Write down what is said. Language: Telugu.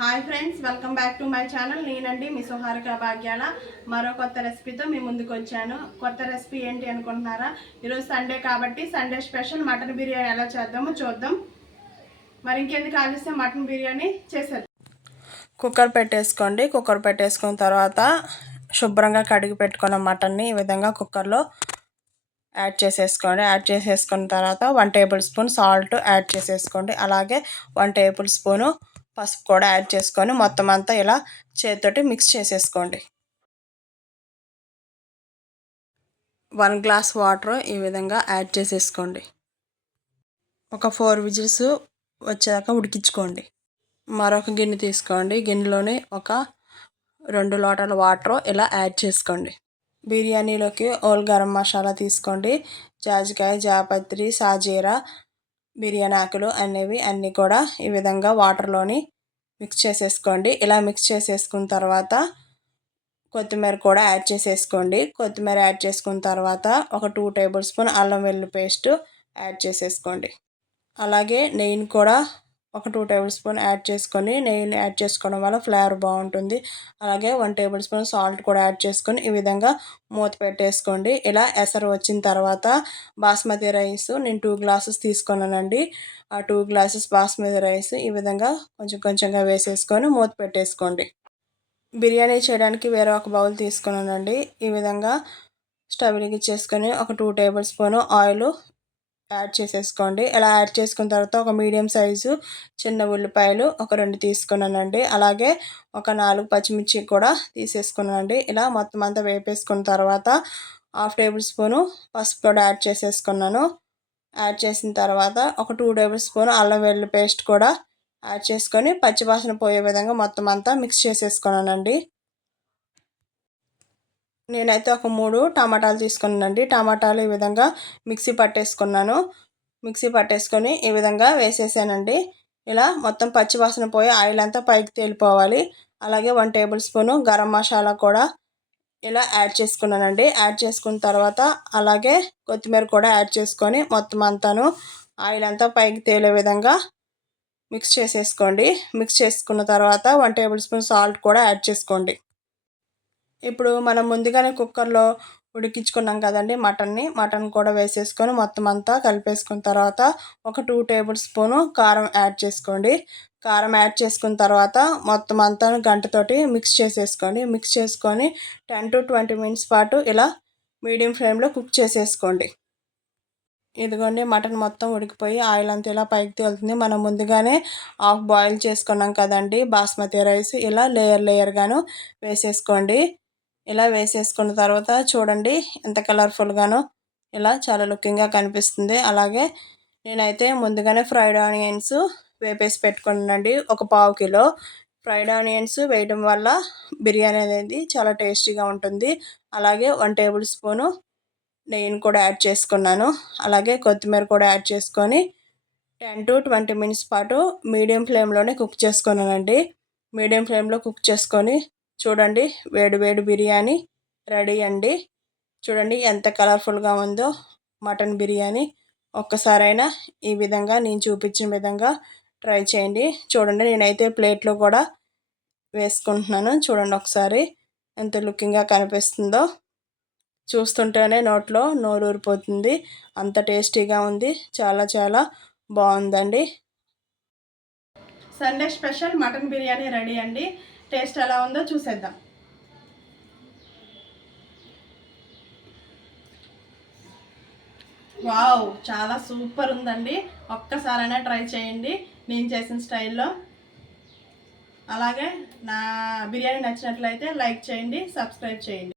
Hi friends welcome back to my channel. నేనండి మీ సుహారిక భాగ్యాల. మరో కొత్త రెసిపీతో మీ ముందుకు వచ్చాను. కొత్త రెసిపీ ఏంటి అనుకుంటున్నారా? ఈరోజు సండే కాబట్టి సండే స్పెషల్ మటన్ బిర్యానీ ఎలా చేద్దామో చూద్దాం. మరి ఇంకెందుకు ఆలస్యం? మటన్ బిర్యానీ చేసేద్దాం. కుక్కర్ పెట్టేసుకోండి. కుక్కర్ పెట్టేసుకున్న తర్వాత శుభ్రంగా కడిగి పెట్టుకున్న మటన్ని ఈ విధంగా కుక్కర్లో యాడ్ చేసేసుకోండి. యాడ్ చేసేసుకున్న తర్వాత one tablespoon salt add చేసేసుకోండి. అలాగే వన్ టేబుల్ స్పూను పసుపు కూడా యాడ్ చేసుకొని మొత్తం అంతా ఇలా చేతితోటి మిక్స్ చేసేసుకోండి. వన్ గ్లాస్ వాటర్ ఈ విధంగా యాడ్ చేసేసుకోండి. ఒక ఫోర్ విజిల్స్ వచ్చాక ఉడికించుకోండి. మరొక గిన్నె తీసుకోండి. గిన్నెలోని ఒక రెండు లోటల వాటర్ ఇలా యాడ్ చేసుకోండి. బిర్యానీలోకి ఓల్ గరం మసాలా తీసుకోండి. జాజికాయ జాపత్రి సాజీరా బిర్యానీ ఆకులు అనేవి అన్నీ కూడా ఈ విధంగా వాటర్లోని మిక్స్ చేసేసుకోండి. ఇలా మిక్స్ చేసేసుకున్న తర్వాత కొత్తిమీర కూడా యాడ్ చేసేసుకోండి. కొత్తిమీర యాడ్ చేసుకున్న తర్వాత ఒక టూ టేబుల్ స్పూన్ అల్లం వెల్లుల్లి పేస్ట్ యాడ్ చేసేసుకోండి. అలాగే నెయ్యిని కూడా ఒక టూ టేబుల్ స్పూన్ యాడ్ చేసుకొని నెయ్యిని యాడ్ చేసుకోవడం వల్ల ఫ్లేవర్ బాగుంటుంది. అలాగే వన్ టేబుల్ స్పూన్ సాల్ట్ కూడా యాడ్ చేసుకొని ఈ విధంగా మూత పెట్టేసుకోండి. ఇలా ఎసరు వచ్చిన తర్వాత బాస్మతి రైస్ నేను టూ గ్లాసెస్ తీసుకున్నానండి. ఆ టూ గ్లాసెస్ బాస్మతి రైస్ ఈ విధంగా కొంచెం కొంచెంగా వేసేసుకొని మూత పెట్టేసుకోండి. బిర్యానీ చేయడానికి వేరే ఒక బౌల్ తీసుకున్నానండి. ఈ విధంగా స్టవ్ వెలిగించేసుకొని ఒక two tablespoon oil add చేసేసుకోండి. ఇలా యాడ్ చేసుకున్న తర్వాత ఒక మీడియం సైజు చిన్న ఉల్లిపాయలు ఒక రెండు తీసుకున్నానండి. అలాగే ఒక నాలుగు పచ్చిమిర్చి కూడా తీసేసుకున్నానండి. ఇలా మొత్తం అంతా వేపేసుకున్న తర్వాత హాఫ్ టేబుల్ స్పూను పసుపు కూడా యాడ్ చేసేసుకున్నాను. యాడ్ చేసిన తర్వాత ఒక టూ టేబుల్ స్పూన్ అల్లం వెల్లుల్లి పేస్ట్ కూడా యాడ్ చేసుకొని పచ్చివాసన పోయే విధంగా మొత్తం అంతా మిక్స్ చేసేసుకున్నానండి. నేనైతే ఒక మూడు టమాటాలు తీసుకున్నానండి. టమాటాలు ఈ విధంగా మిక్సీ పట్టేసుకున్నాను. మిక్సీ పట్టేసుకొని ఈ విధంగా వేసేసానండి. ఇలా మొత్తం పచ్చివాసన పోయి ఆయిల్ అంతా పైకి తేలిపోవాలి. అలాగే one tablespoon garam masala కూడా ఇలా యాడ్ చేసుకున్నానండి. యాడ్ చేసుకున్న తర్వాత అలాగే కొత్తిమీర కూడా యాడ్ చేసుకొని మొత్తం అంతాను ఆయిల్ అంతా పైకి తేలే విధంగా మిక్స్ చేసేసుకోండి. మిక్స్ చేసుకున్న తర్వాత వన్ టేబుల్ స్పూన్ సాల్ట్ కూడా యాడ్ చేసుకోండి. ఇప్పుడు మనం ముందుగానే కుక్కర్లో ఉడికించుకున్నాం కదండి మటన్ని. మటన్ కూడా వేసేసుకొని మొత్తం అంతా కలిపేసుకున్న తర్వాత ఒక టూ టేబుల్ స్పూను కారం యాడ్ చేసుకోండి. కారం యాడ్ చేసుకున్న తర్వాత మొత్తం అంతా గంటతోటి మిక్స్ చేసేసుకోండి. మిక్స్ చేసుకొని టెన్ టు ట్వంటీ మినిట్స్ పాటు ఇలా మీడియం ఫ్లేమ్లో కుక్ చేసేసుకోండి. ఇదిగోండి మటన్ మొత్తం ఉడికిపోయి ఆయిల్ అంతా ఇలా పైకి తేలుతుంది. మనం ముందుగానే ఆఫ్ బాయిల్ చేసుకున్నాం కదండి. బాస్మతి రైస్ ఇలా లేయర్ లేయర్గాను వేసేసుకోండి. ఇలా వేసేసుకున్న తర్వాత చూడండి ఎంత కలర్ఫుల్గానో ఇలా చాలా లుకింగ్గా కనిపిస్తుంది. అలాగే నేనైతే ముందుగానే ఫ్రైడ్ ఆనియన్స్ వేపేసి పెట్టుకున్నానండి. ఒక పావు కిలో. ఫ్రైడ్ ఆనియన్స్ వేయడం వల్ల బిర్యానీ అనేది చాలా టేస్టీగా ఉంటుంది. అలాగే వన్ టేబుల్ స్పూను నెయ్యిని కూడా యాడ్ చేసుకున్నాను. అలాగే కొత్తిమీర కూడా యాడ్ చేసుకొని టెన్ టు ట్వంటీ మినిట్స్ పాటు మీడియం ఫ్లేమ్లోనే కుక్ చేసుకున్నానండి. మీడియం ఫ్లేమ్లో కుక్ చేసుకొని చూడండి వేడి వేడి బిర్యానీ రెడీ అండి. చూడండి ఎంత కలర్ఫుల్గా ఉందో మటన్ బిర్యానీ. ఒక్కసారైనా ఈ విధంగా నేను చూపించిన విధంగా ట్రై చేయండి. చూడండి నేనైతే ప్లేట్లో కూడా వేసుకుంటున్నాను. చూడండి ఒకసారి ఎంత లుకింగ్గా కనిపిస్తుందో. చూస్తుంటేనే నోట్లో నోరు ఊరిపోతుంది. అంత టేస్టీగా ఉంది. చాలా చాలా బాగుందండి. Sunday special mutton biryani ready అండి. టేస్ట్ ఎలా ఉందో చూసేద్దాం. వావ్ చాలా సూపర్ ఉందండి. ఒక్కసారైనా ట్రై చేయండి నేను చేసిన స్టైల్లో. అలాగే నా బిర్యానీ నచ్చినట్లయితే లైక్ చేయండి సబ్స్క్రైబ్ చేయండి.